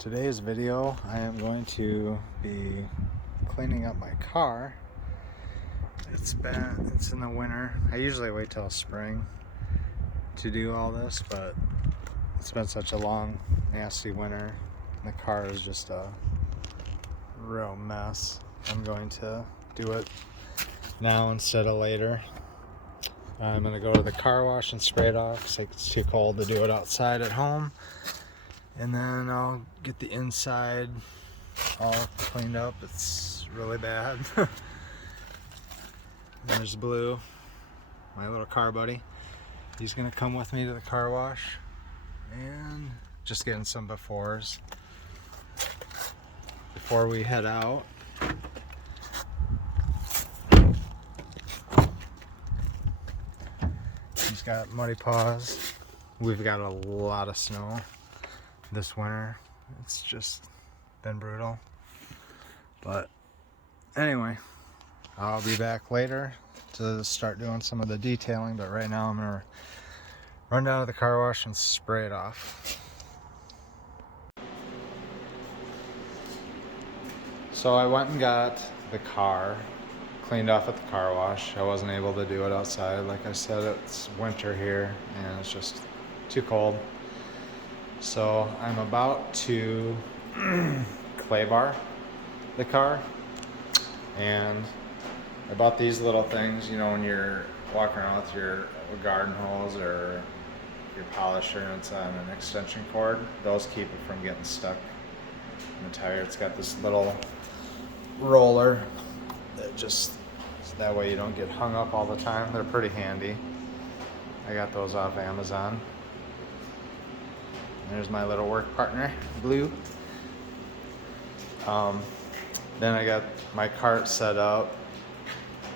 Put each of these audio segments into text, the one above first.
Today's video, I am going to be cleaning up my car. It's in the winter. I usually wait till spring to do all this, but it's been such a long, nasty winter. The car is just a real mess. I'm going to do it now instead of later. I'm going to go to the car wash and spray it off because it's too cold to do it outside at home. And then I'll get the inside all cleaned up. It's really bad. There's Blue, my little car buddy. He's gonna come with me to the car wash and just getting some befores before we head out. He's got muddy paws. We've got a lot of snow this winter. It's just been brutal. But anyway, I'll be back later to start doing some of the detailing, but right now I'm gonna run down to the car wash and spray it off. So I went and got the car cleaned off at the car wash. I wasn't able to do it outside. Like I said, it's winter here and it's just too cold. So I'm about to clay bar the car, and I bought these little things, you know, when you're walking around with your garden hose or your polisher and it's on an extension cord. Those keep it from getting stuck in the tire. It's got this little roller that just, that way you don't get hung up all the time. They're pretty handy. I got those off Amazon. There's my little work partner, Blue. Then I got my cart set up.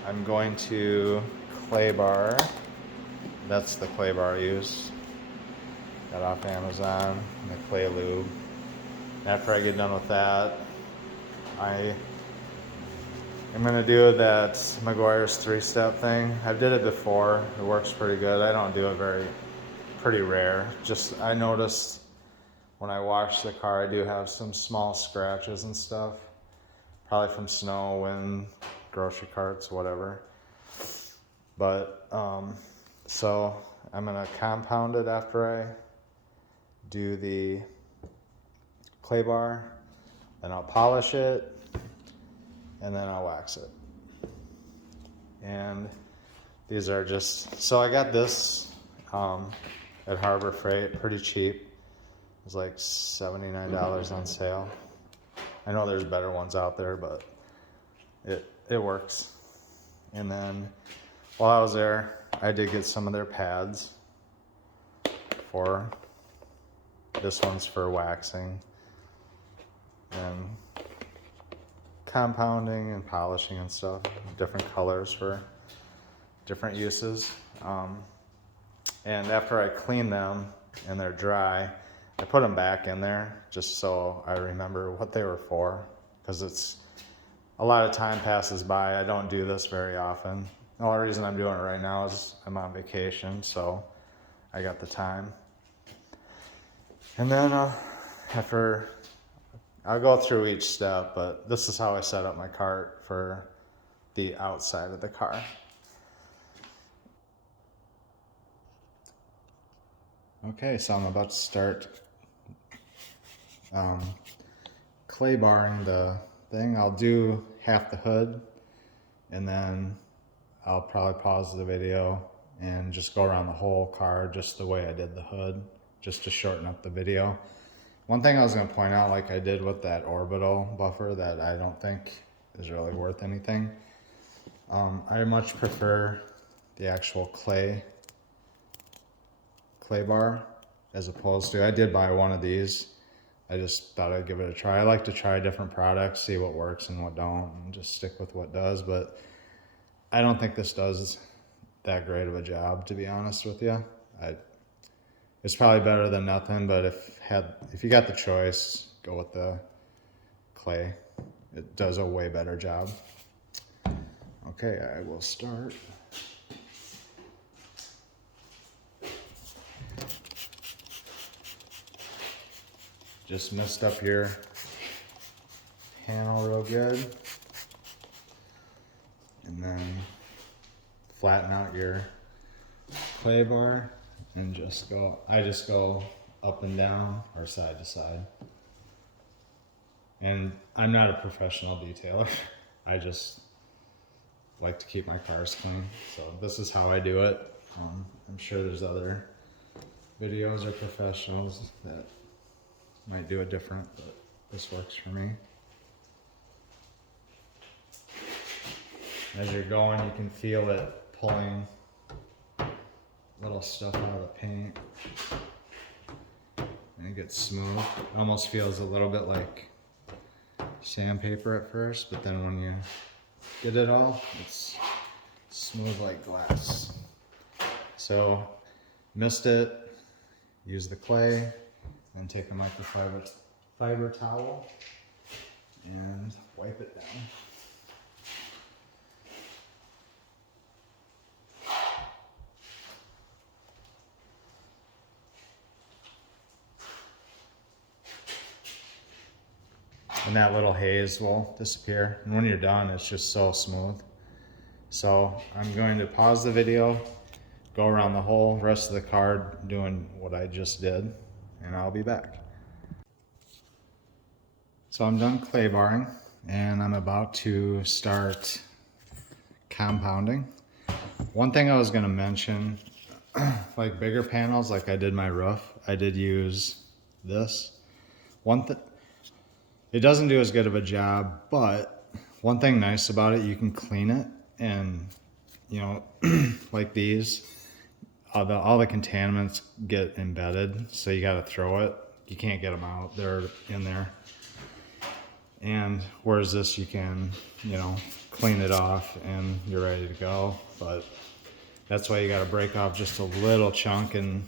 I'm going to clay bar. That's the clay bar I use. Got off Amazon, the clay lube. After I get done with that, I'm gonna do that Meguiar's 3-step thing. I've did it before. It works pretty good. I don't do it pretty rare. Just, I noticed when I wash the car, I do have some small scratches and stuff. Probably from snow, wind, grocery carts, whatever. But, so I'm gonna compound it after I do the clay bar, then I'll polish it, and then I'll wax it. And these are just, so I got this at Harbor Freight, pretty cheap. It was like $79 on sale. I know there's better ones out there, but it works. And then while I was there, I did get some of their pads for, this one's for waxing and compounding and polishing and stuff. Different colors for different uses. And after I clean them and they're dry, I put them back in there just so I remember what they were for, because it's a lot of time passes by. I don't do this very often. The only reason I'm doing it right now is I'm on vacation, so I got the time. And then after, I'll go through each step, but this is how I set up my cart for the outside of the car. Okay, so I'm about to start clay barring the thing. I'll do half the hood and then I'll probably pause the video and just go around the whole car just the way I did the hood, just to shorten up the video. One thing I was going to point out, like I did with that orbital buffer that I don't think is really worth anything. I much prefer the actual clay bar as opposed to, I did buy one of these. I just thought I'd give it a try. I like to try different products, see what works and what don't, and just stick with what does. But I don't think this does that great of a job, to be honest with you. It's probably better than nothing, but if you got the choice, go with the clay. It does a way better job. Okay, I will start. Just messed up your panel real good. And then flatten out your clay bar and I just go up and down or side to side. And I'm not a professional detailer. I just like to keep my cars clean. So this is how I do it. I'm sure there's other videos or professionals that might do it different, but this works for me. As you're going, you can feel it pulling little stuff out of the paint. And it gets smooth. It almost feels a little bit like sandpaper at first, but then when you get it all, it's smooth like glass. So, missed it, use the clay, then take a microfiber towel and wipe it down. And that little haze will disappear. And when you're done, it's just so smooth. So I'm going to pause the video, go around the whole rest of the car doing what I just did, and I'll be back. So I'm done clay barring, and I'm about to start compounding. One thing I was gonna mention, like bigger panels, like I did my roof, I did use this. It doesn't do as good of a job, but one thing nice about it, you can clean it, and you know, like these, all the contaminants get embedded, so you got to throw it. You can't get them out; they're in there. And whereas this, you can, you know, clean it off, and you're ready to go. But that's why you got to break off just a little chunk and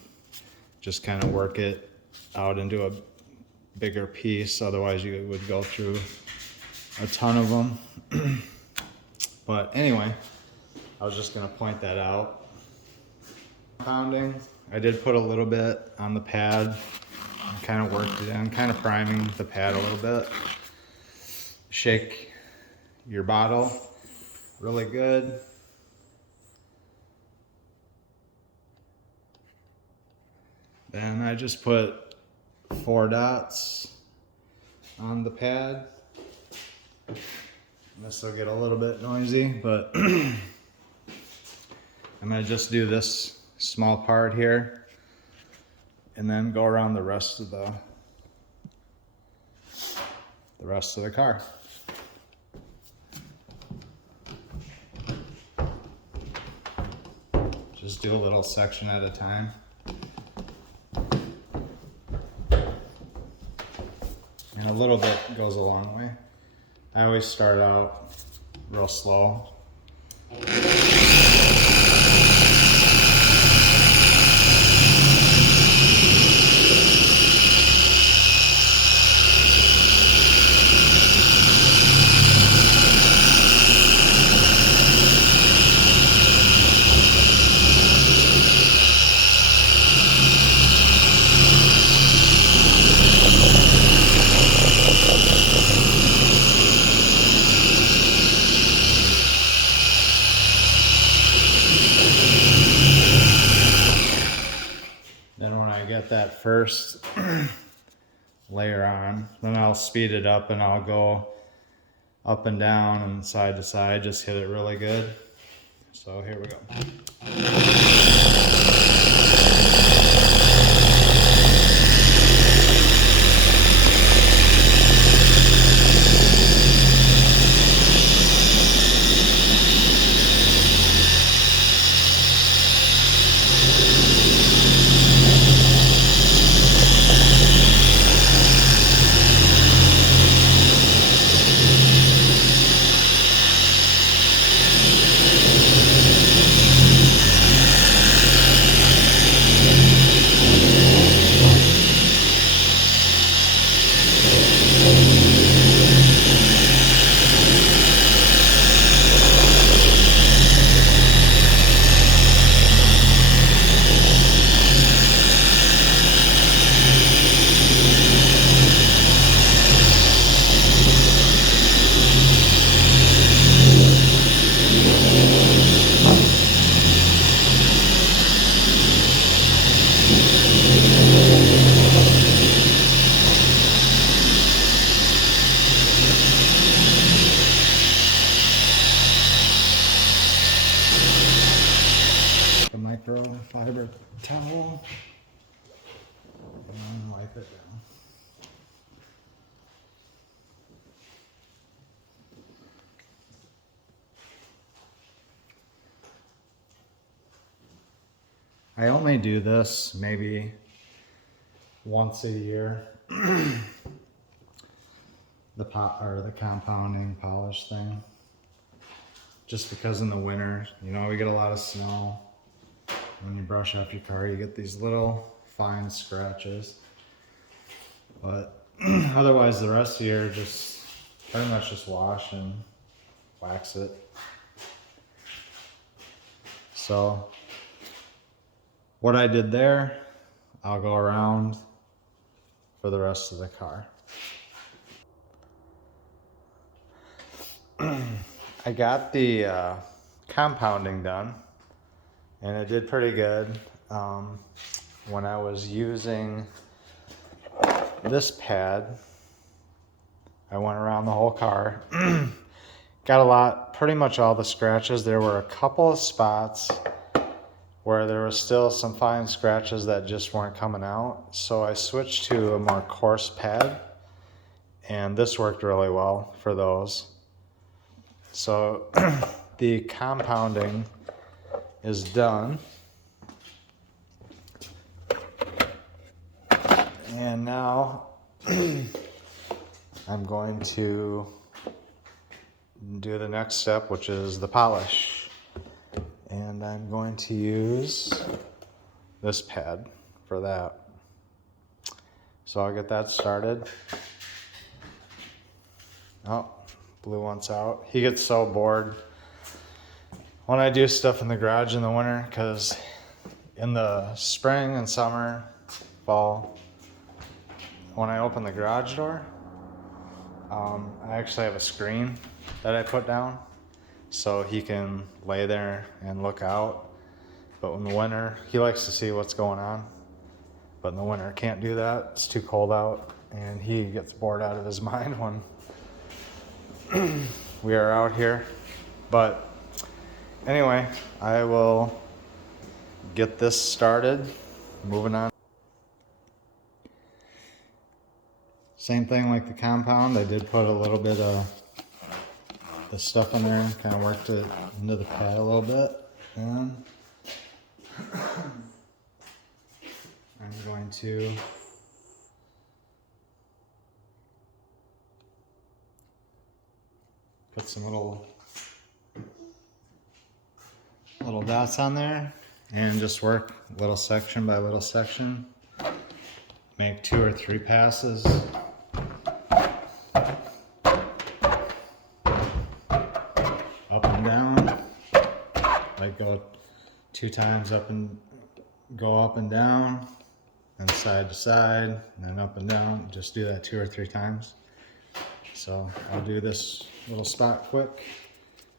just kind of work it out into a bigger piece, otherwise you would go through a ton of them. But anyway, I was just gonna point that out. Pounding, I did put a little bit on the pad, kind of worked it in, kind of priming the pad a little bit. Shake your bottle really good. Then I just put 4 dots on the pad. This will get a little bit noisy, but I'm gonna just do this small part here and then go around the rest of the car. Just do a little section at a time. And a little bit goes a long way. I always start out real slow. That first layer on, then I'll speed it up and I'll go up and down and side to side, just hit it really good. So here we go. towel and wipe it down. I only do this maybe once a year. The compounding polish thing. Just because in the winter, you know, we get a lot of snow. When you brush off your car, you get these little fine scratches. But otherwise, the rest of the year, just pretty much just wash and wax it. So what I did there, I'll go around for the rest of the car. I got the compounding done, and it did pretty good. When I was using this pad, I went around the whole car. Got pretty much all the scratches. There were a couple of spots where there was still some fine scratches that just weren't coming out. So I switched to a more coarse pad, and this worked really well for those. So the compounding is done. And now I'm going to do the next step, which is the polish. And I'm going to use this pad for that. So I'll get that started. Oh, blue one's out. He gets so bored when I do stuff in the garage in the winter, because in the spring and summer, fall, when I open the garage door, I actually have a screen that I put down so he can lay there and look out. But in the winter, he likes to see what's going on. But in the winter, can't do that. It's too cold out, and he gets bored out of his mind when we are out here. But anyway, I will get this started. Moving on. Same thing like the compound. I did put a little bit of the stuff in there and kind of worked it into the pad a little bit. And I'm going to put some little dots on there and just work little section by little section. Make 2 or 3 passes. Up and down. Like go 2 times up and go up and down, and side to side, and then up and down. Just do that 2 or 3 times. So I'll do this little spot quick.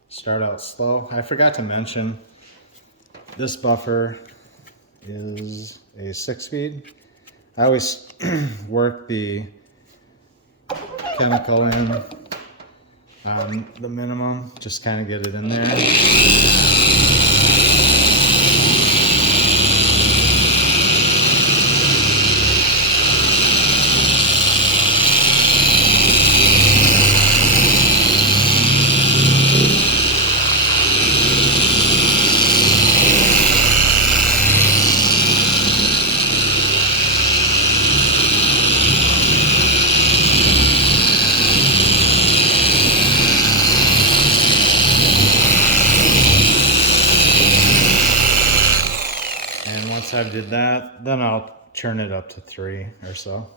Start out slow. I forgot to mention, this buffer is a 6-speed. I always work the chemical in on the minimum, just kind of get it in there. Once I did that, then I'll turn it up to 3 or so.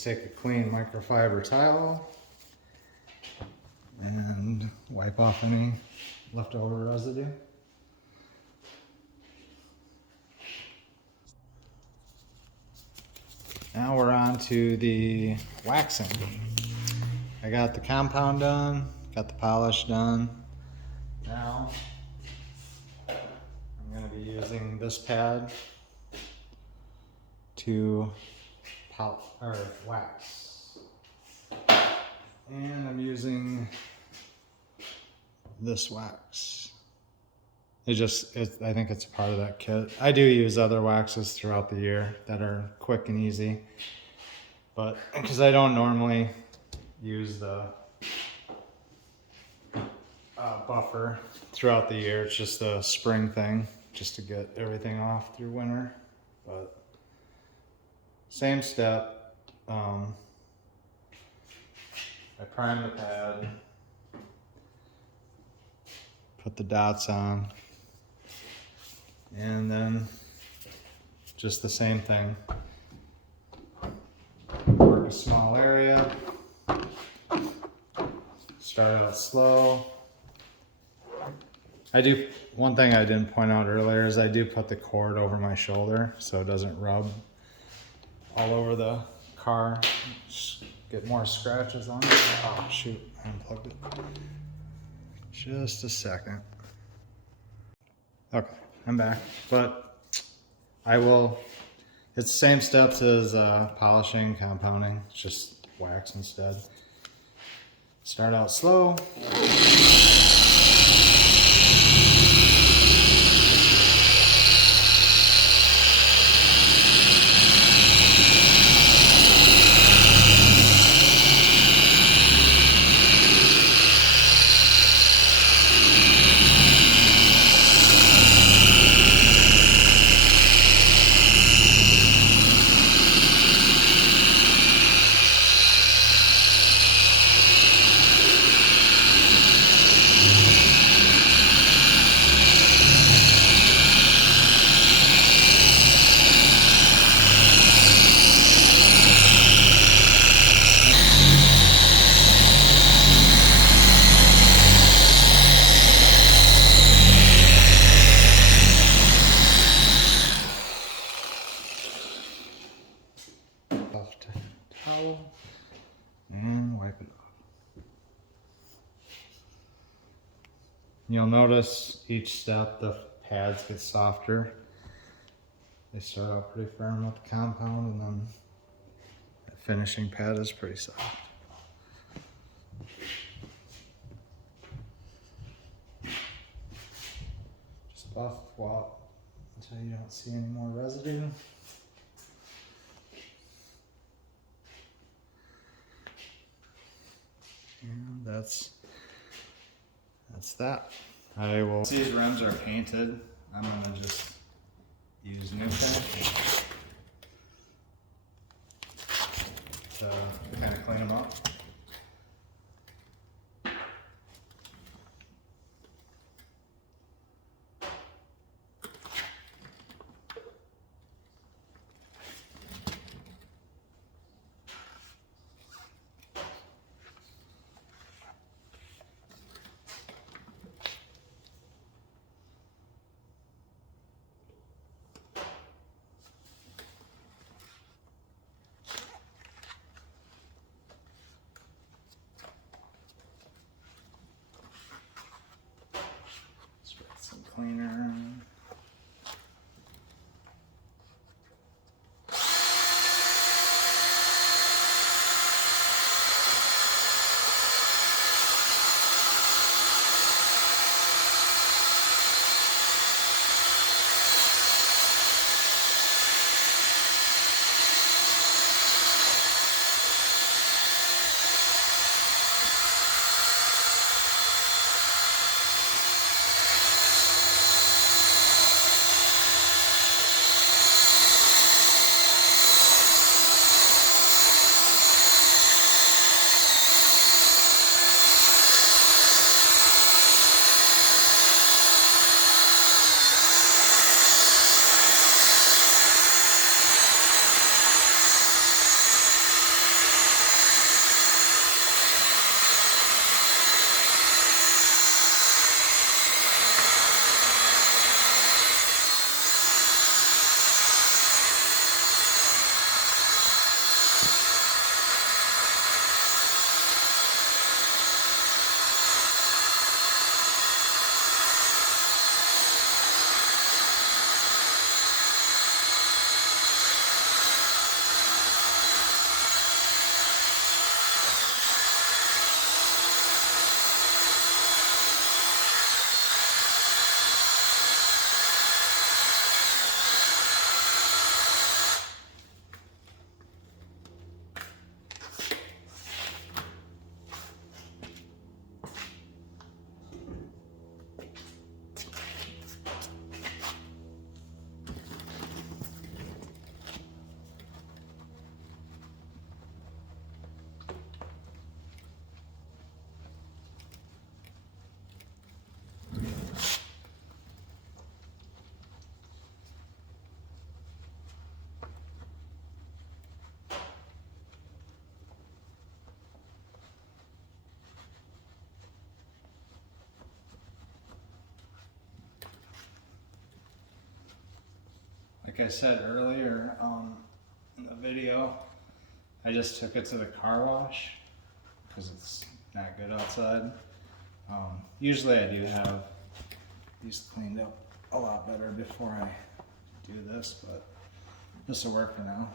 just take a clean microfiber towel and wipe off any leftover residue. Now we're on to the waxing. I got the compound done, got the polish done. Now I'm going to be using this pad to wax. And I'm using this wax. I think it's a part of that kit. I do use other waxes throughout the year that are quick and easy, but because I don't normally use the buffer throughout the year, it's just a spring thing, just to get everything off through winter. But same step. I prime the pad, put the dots on, and then just the same thing. Work a small area, start out slow. One thing I didn't point out earlier is I do put the cord over my shoulder so it doesn't rub all over the car. Just get more scratches on it. Oh shoot, I unplugged it. Just a second. Okay, I'm back. But it's the same steps as polishing, compounding, it's just wax instead. Start out slow. Towel and wipe it off. You'll notice each step the pads get softer. They start out pretty firm with the compound, and then the finishing pad is pretty soft. Just buff until you don't see any more residue. And that's that. These rims are painted. I'm gonna just use new paint to kind of clean them up. Some cleaner. like I said earlier in the video, I just took it to the car wash because it's not good outside. Usually I do have these cleaned up a lot better before I do this, but this will work for now.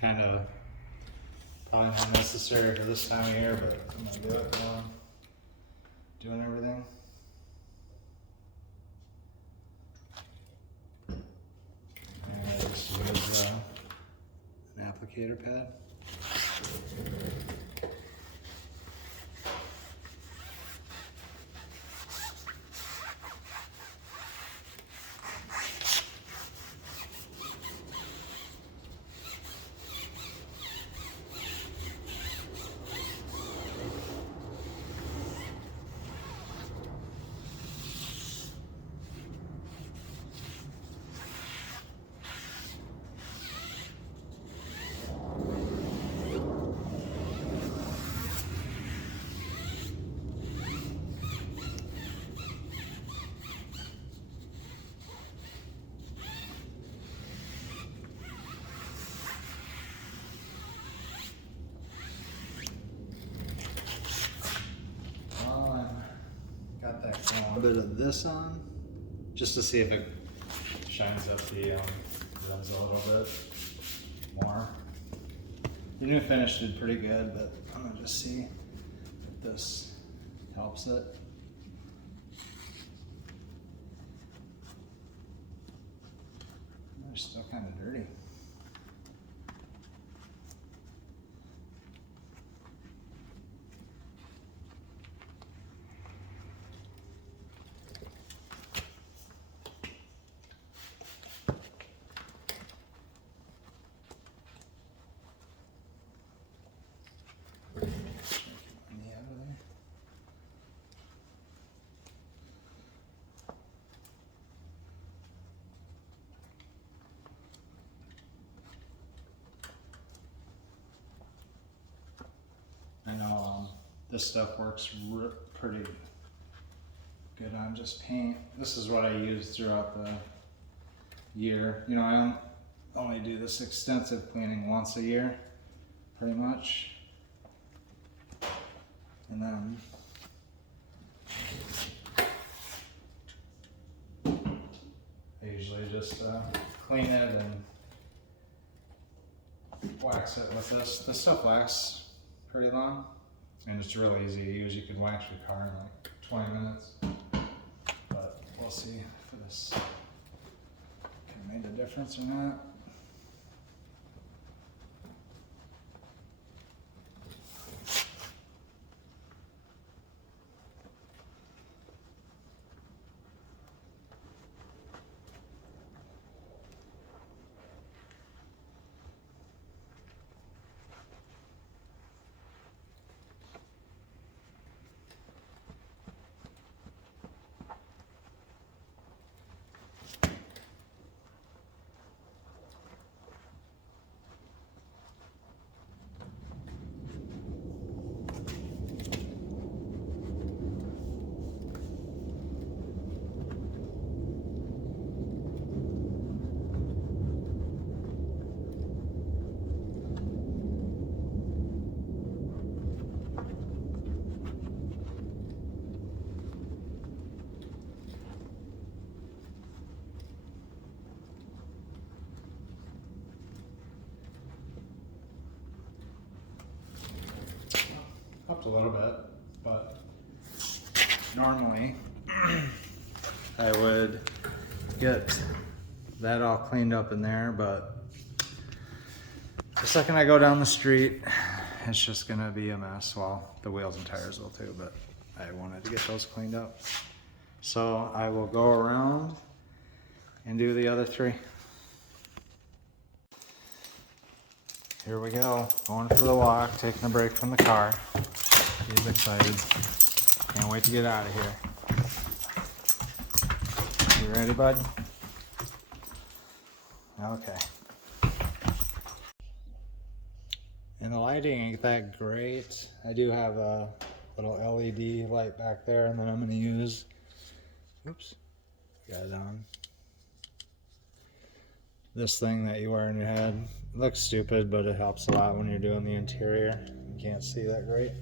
Kind of probably not necessary for this time of year, but I'm gonna do it while I'm doing everything. And I just use an applicator pad. Got that going. A bit of this on, just to see if it shines up the rims a little bit more. The new finish did pretty good, but I'm gonna just see if this helps it. They're still kind of dirty. I know this stuff works pretty good on just paint. This is what I use throughout the year. You know, I don't only do this extensive cleaning once a year, pretty much. And then I usually just clean it and wax it with this. This stuff lasts pretty long, and it's really easy to use. You can wax your car in like 20 minutes, but we'll see if this can make a difference or not. a little bit, but normally I would get that all cleaned up in there, but the second I go down the street, it's just gonna be a mess. Well, the wheels and tires will too, but I wanted to get those cleaned up. So I will go around and do the other three. Here we go, going for the walk, taking a break from the car. He's excited. Can't wait to get out of here. You ready, bud? Okay. And the lighting ain't that great. I do have a little LED light back there, and then I'm gonna use, oops, got it on. This thing that you wear in your head. It looks stupid, but it helps a lot when you're doing the interior. You can't see that great.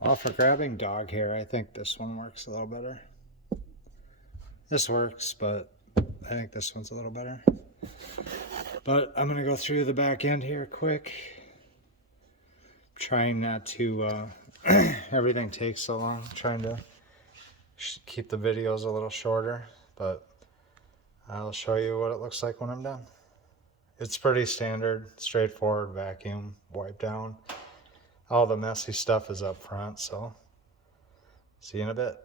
Well, for grabbing dog hair, I think this one works a little better. This works, but I think this one's a little better. But I'm gonna go through the back end here quick. Trying not to, everything takes so long. Trying to keep the videos a little shorter, but I'll show you what it looks like when I'm done. It's pretty standard, straightforward vacuum, wipe down. All the messy stuff is up front, so see you in a bit.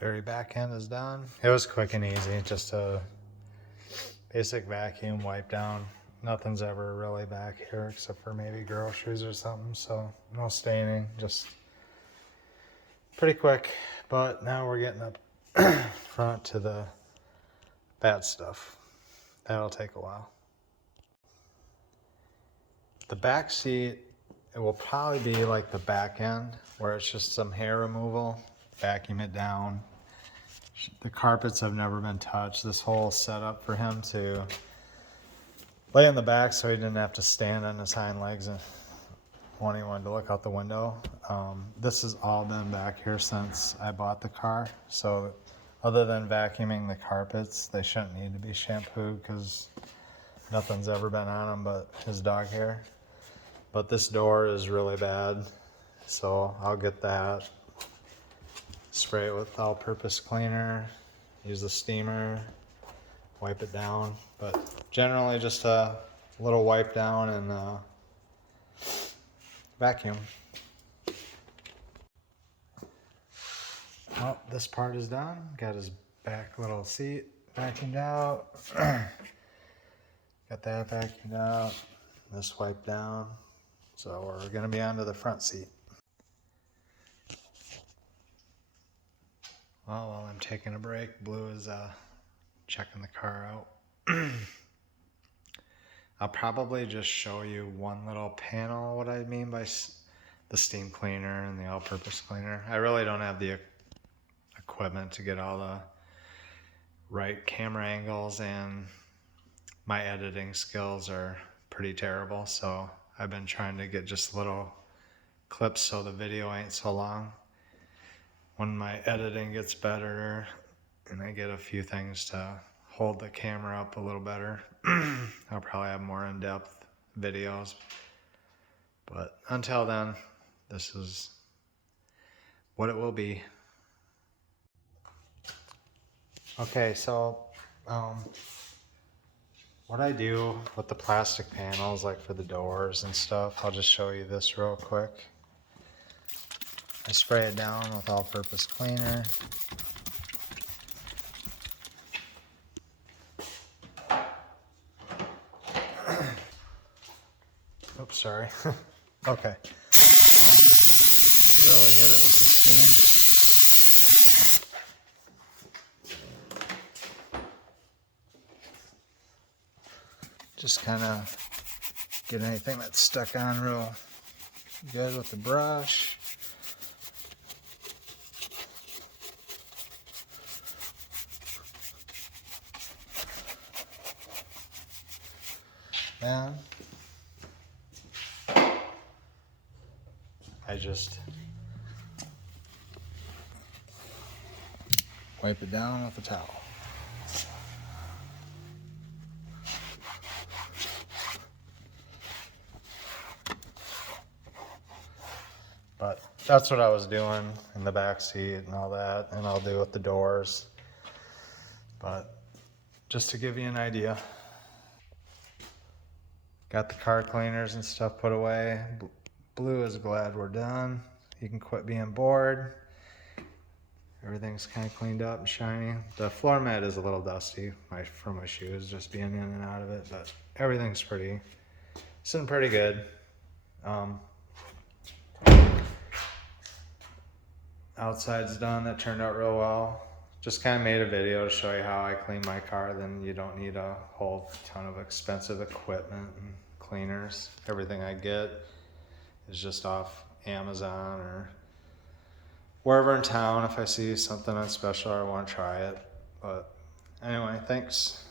Very back end is done. It was quick and easy, just a basic vacuum, wipe down. Nothing's ever really back here except for maybe groceries or something, so no staining, just pretty quick. But now we're getting up front to the bad stuff. That'll take a while. The back seat, it will probably be like the back end where it's just some hair removal, vacuum it down. The carpets have never been touched. This whole setup for him to lay in the back so he didn't have to stand on his hind legs when he wanted to look out the window. This has all been back here since I bought the car. So other than vacuuming the carpets, they shouldn't need to be shampooed because nothing's ever been on them but his dog hair. But this door is really bad, so I'll get that. Spray it with all-purpose cleaner, use the steamer, wipe it down. But generally just a little wipe down and vacuum. Well, this part is done. Got his back little seat vacuumed out. Got that vacuumed out. This wiped down. So we're gonna be onto the front seat. Well, while I'm taking a break, Blue is checking the car out. I'll probably just show you one little panel, what I mean by the steam cleaner and the all-purpose cleaner. I really don't have the equipment to get all the right camera angles, and my editing skills are pretty terrible, so I've been trying to get just little clips so the video ain't so long. When my editing gets better and I get a few things to hold the camera up a little better, I'll probably have more in-depth videos. But until then, this is what it will be. Okay, so what I do with the plastic panels, like for the doors and stuff, I'll just show you this real quick. I spray it down with all-purpose cleaner. Oops, sorry. Okay. Just really hit it with the steam. Just kind of get anything that's stuck on real good with the brush. Then I just wipe it down with a towel. But that's what I was doing in the back seat and all that, and I'll do with the doors. But just to give you an idea. Got the car cleaners and stuff put away. Blue is glad we're done. You can quit being bored. Everything's kind of cleaned up and shiny. The floor mat is a little dusty from my shoes, just being in and out of it, but everything's sitting pretty good. Outside's done. That turned out real well. Just kind of made a video to show you how I clean my car. Then you don't need a whole ton of expensive equipment and cleaners. Everything I get is just off Amazon or wherever in town if I see something on special or I want to try it. But anyway, thanks.